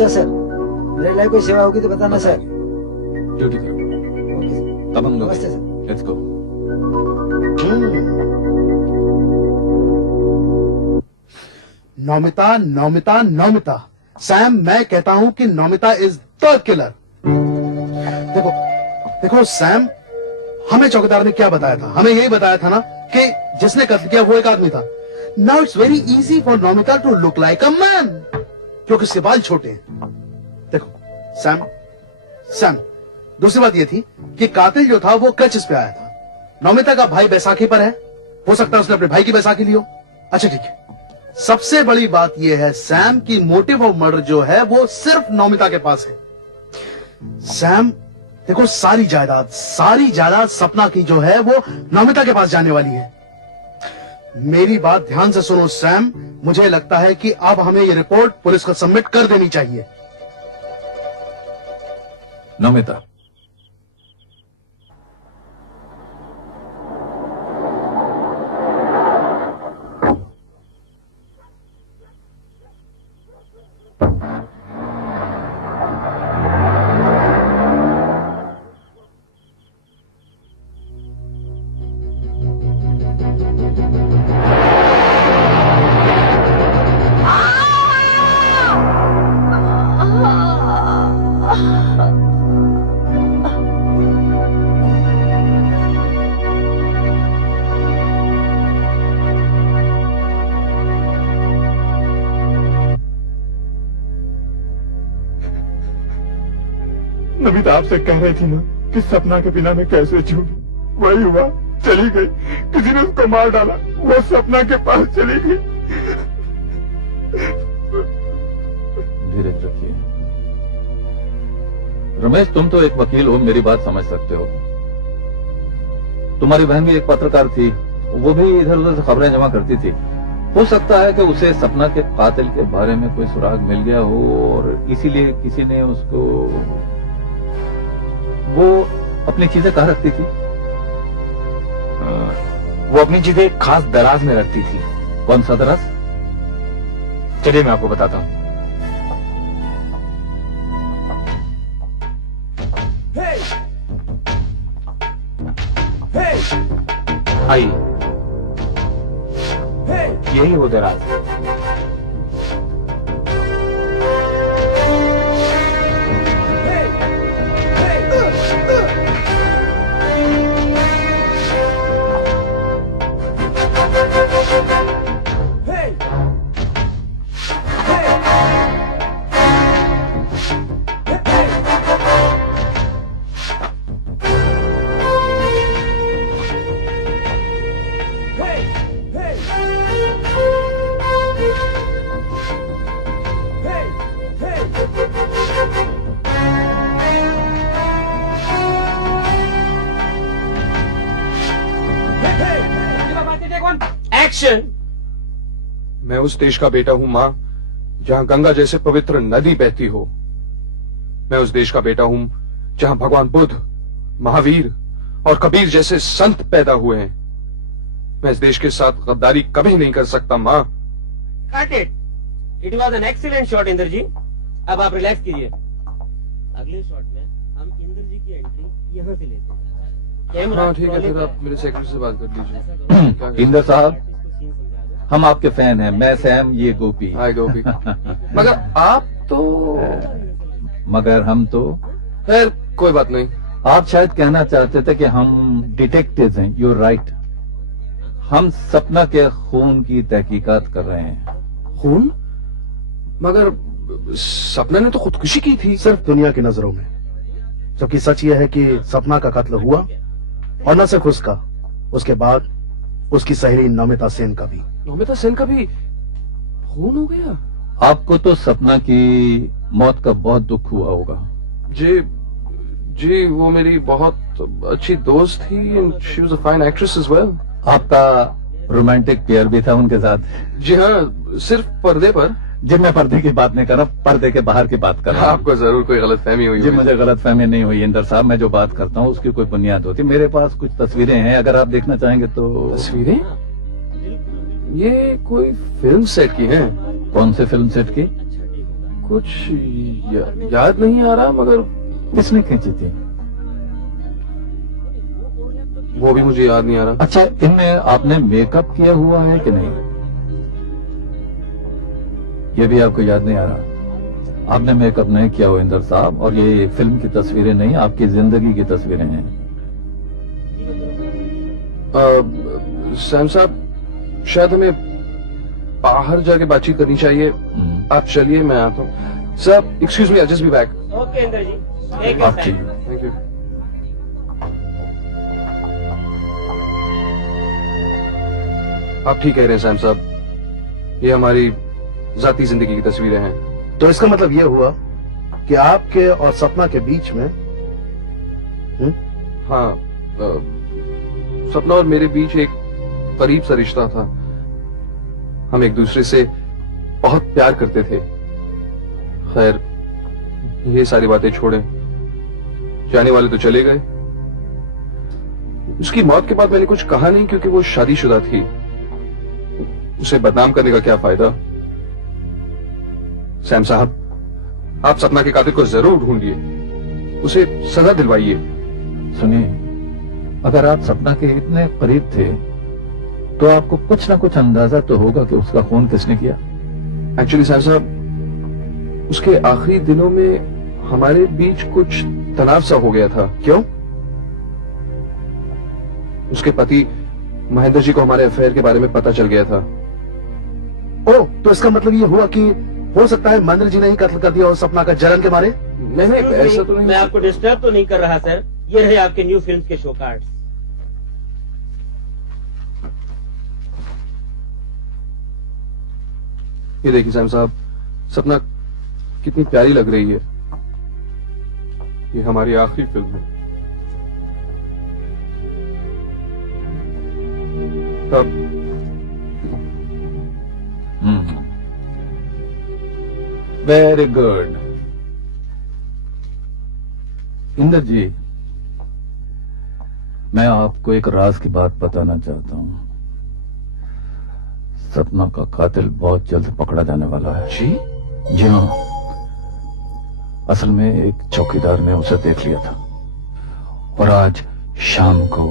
अच्छा सर, मेरे लिए कोई सेवा होगी तो बताना सर। ड्यूटी करो। Okay sir. अब हम लोग नमस्ते sir. Let's go. Naumita Naumita Naumita, Sam मैं कहता हूं कि नौमिता इज द किलर। देखो देखो सैम, हमें चौकीदार ने क्या बताया था? हमें यही बताया था ना कि जिसने कत्ल किया वो एक आदमी था। Now it's very easy for Naumita to look like a man, क्योंकि उसके बाल छोटे हैं। देखो सैम, सैम दूसरी बात ये थी कि कातिल जो था वो क्रचेस पे आया था। नौमिता का भाई बैसाखी पर है, हो सकता है उसने अपने भाई की बैसाखी ली हो। अच्छा ठीक है, सबसे बड़ी बात यह है सैम की मोटिव ऑफ मर्डर जो है वो सिर्फ नौमिता के पास है। सैम देखो, सारी जायदाद सपना की जो है वो नौमिता के पास जाने वाली है। मेरी बात ध्यान से सुनो सैम, मुझे लगता है कि अब हमें ये रिपोर्ट पुलिस को सबमिट कर देनी चाहिए। नौमिता, नमिता आपसे कह रही थी ना कि सपना के बिना मैं कैसे जीऊंगी। वही हुआ, चली गई। किसी ने उसको मार डाला, वो सपना के पास चली गई। धीरज रखिए। रमेश, तुम तो एक वकील हो, मेरी बात समझ सकते हो। तुम्हारी बहन भी एक पत्रकार थी, वो भी इधर उधर से खबरें जमा करती थी। हो सकता है कि उसे सपना के कातिल के बारे में कोई सुराग मिल गया हो और इसीलिए किसी ने उसको। वो अपनी चीजें कहाँ रखती थी? वो अपनी चीजें खास दराज में रखती थी। कौन सा दराज? चलिए मैं आपको बताता हूँ। आइए, यही वो दराज। मैं उस देश का बेटा हूं मां, जहां गंगा जैसे पवित्र नदी बहती हो। मैं उस देश का बेटा हूं जहां भगवान बुद्ध, महावीर और कबीर जैसे संत पैदा हुए हैं। मैं इस देश के साथ गद्दारी कभी नहीं कर सकता मां। Cut it. It was an excellent shot, Indra जी। अब आप रिलैक्स कीजिए। अगले शॉट में हम इंद्र जी की एंट्री यहाँ से लेते हैं। हाँ ठीक है, फिर आप मेरे सेक्रेटरी से बात कर लीजिए। इंद्र साहब, हम आपके फैन हैं। मैं सैम, ये गोपी। हाय गोपी। मगर आप तो। मगर हम तो। खैर कोई बात नहीं। आप शायद कहना चाहते थे कि हम डिटेक्टिव हैं। You're right. हम सपना के खून की तहकीकात कर रहे हैं। खून? मगर सपना ने तो खुदकुशी की थी। सिर्फ दुनिया की नजरों में, जबकि सच यह है कि सपना का कत्ल हुआ, और न सिर्फ उसका, उसके बाद उसकी सहेली नौमिता सेन का भी। नौमिता सेन का भी खून हो गया? आपको तो सपना की मौत का बहुत दुख हुआ होगा। जी, वो मेरी बहुत अच्छी दोस्त थी and she was a fine actress as well. आपका रोमांटिक पेयर भी था उनके साथ? जी हाँ, सिर्फ पर्दे पर। जी, मैं पर्दे की बात नहीं कर रहा, पर्दे के बाहर की बात कर रहा हूँ। आपको जरूर कोई गलतफहमी हुई। जी, मुझे गलतफहमी नहीं हुई इंदर साहब। मैं जो बात करता हूँ उसकी कोई बुनियाद होती। मेरे पास कुछ तस्वीरें हैं, अगर आप देखना चाहेंगे तो। तस्वीरें? ये कोई फिल्म सेट की हैं? कौन से फिल्म सेट की? कुछ याद नहीं आ रहा, मगर किसने खींची थी? वो भी मुझे याद नहीं आ रहा। अच्छा, इनमें आपने मेकअप किया हुआ है कि नहीं? ये भी आपको याद नहीं आ रहा? आपने मेकअप नहीं किया हुआ इंदर साहब, और ये फिल्म की तस्वीरें नहीं, आपकी जिंदगी की तस्वीरें हैं। सैम साहब, शायद हमें बाहर जाके बातचीत करनी चाहिए। आप चलिए, मैं आता हूँ। Sir, excuse me, I just be back. Okay Inder ji, take your आप टाइम। ठीक। Thank you. आप ठीक कह रहे हैं सैम साहब, ये हमारी जाती जिंदगी की तस्वीरें हैं। तो इसका मतलब यह हुआ कि आपके और सपना के बीच में हाँ, सपना और मेरे बीच एक करीब सा रिश्ता था। हम एक दूसरे से बहुत प्यार करते थे। खैर, ये सारी बातें छोड़ें, जाने वाले तो चले गए। उसकी मौत के बाद मैंने कुछ कहा नहीं, क्योंकि वो शादीशुदा थी। उसे बदनाम करने का क्या फायदा। सैम साहब, आप सपना के कातिल को जरूर ढूंढिए, उसे सजा दिलवाइए। सुनिए, अगर आप सपना के इतने करीब थे तो आपको कुछ ना कुछ अंदाजा तो होगा कि उसका खून किसने किया। एक्चुअली सैम साहब, उसके आखिरी दिनों में हमारे बीच कुछ तनाव सा हो गया था। क्यों? उसके पति महेंद्र जी को हमारे अफेयर के बारे में पता चल गया था। ओ, तो इसका मतलब ये हुआ कि हो सकता है महेंद्र जी ने ही कत्ल कर दिया और सपना का जलन के मारे। नहीं नहीं, ऐसा तो मैं नहीं। आपको डिस्टर्ब तो नहीं कर रहा सर। ये रहे आपके न्यू फिल्म के शो कार्ड्स। ये देखिए सैम साहब, सपना कितनी प्यारी लग रही है। ये हमारी आखिरी फिल्म है। तब वेरी गुड। इंदर जी, मैं आपको एक राज की बात बताना चाहता हूं। सपना का कातिल बहुत जल्द पकड़ा जाने वाला है। जी हाँ। असल में एक चौकीदार ने उसे देख लिया था, और आज शाम को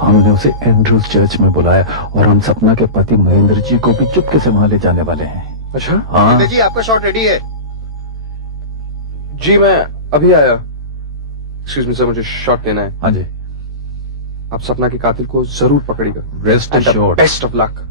हमने उसे एंड्रूज चर्च में बुलाया, और हम सपना के पति महेंद्र जी को भी चुपके से वहां ले जाने वाले हैं। अच्छा। हाँ जी, आपका शॉट रेडी है। जी, मैं अभी आया। एक्सक्यूज मी सर, मुझे शॉट लेना है। हाँ जी। आप सपना के कातिल को जरूर पकड़ेगा। Rest assured. Best of luck.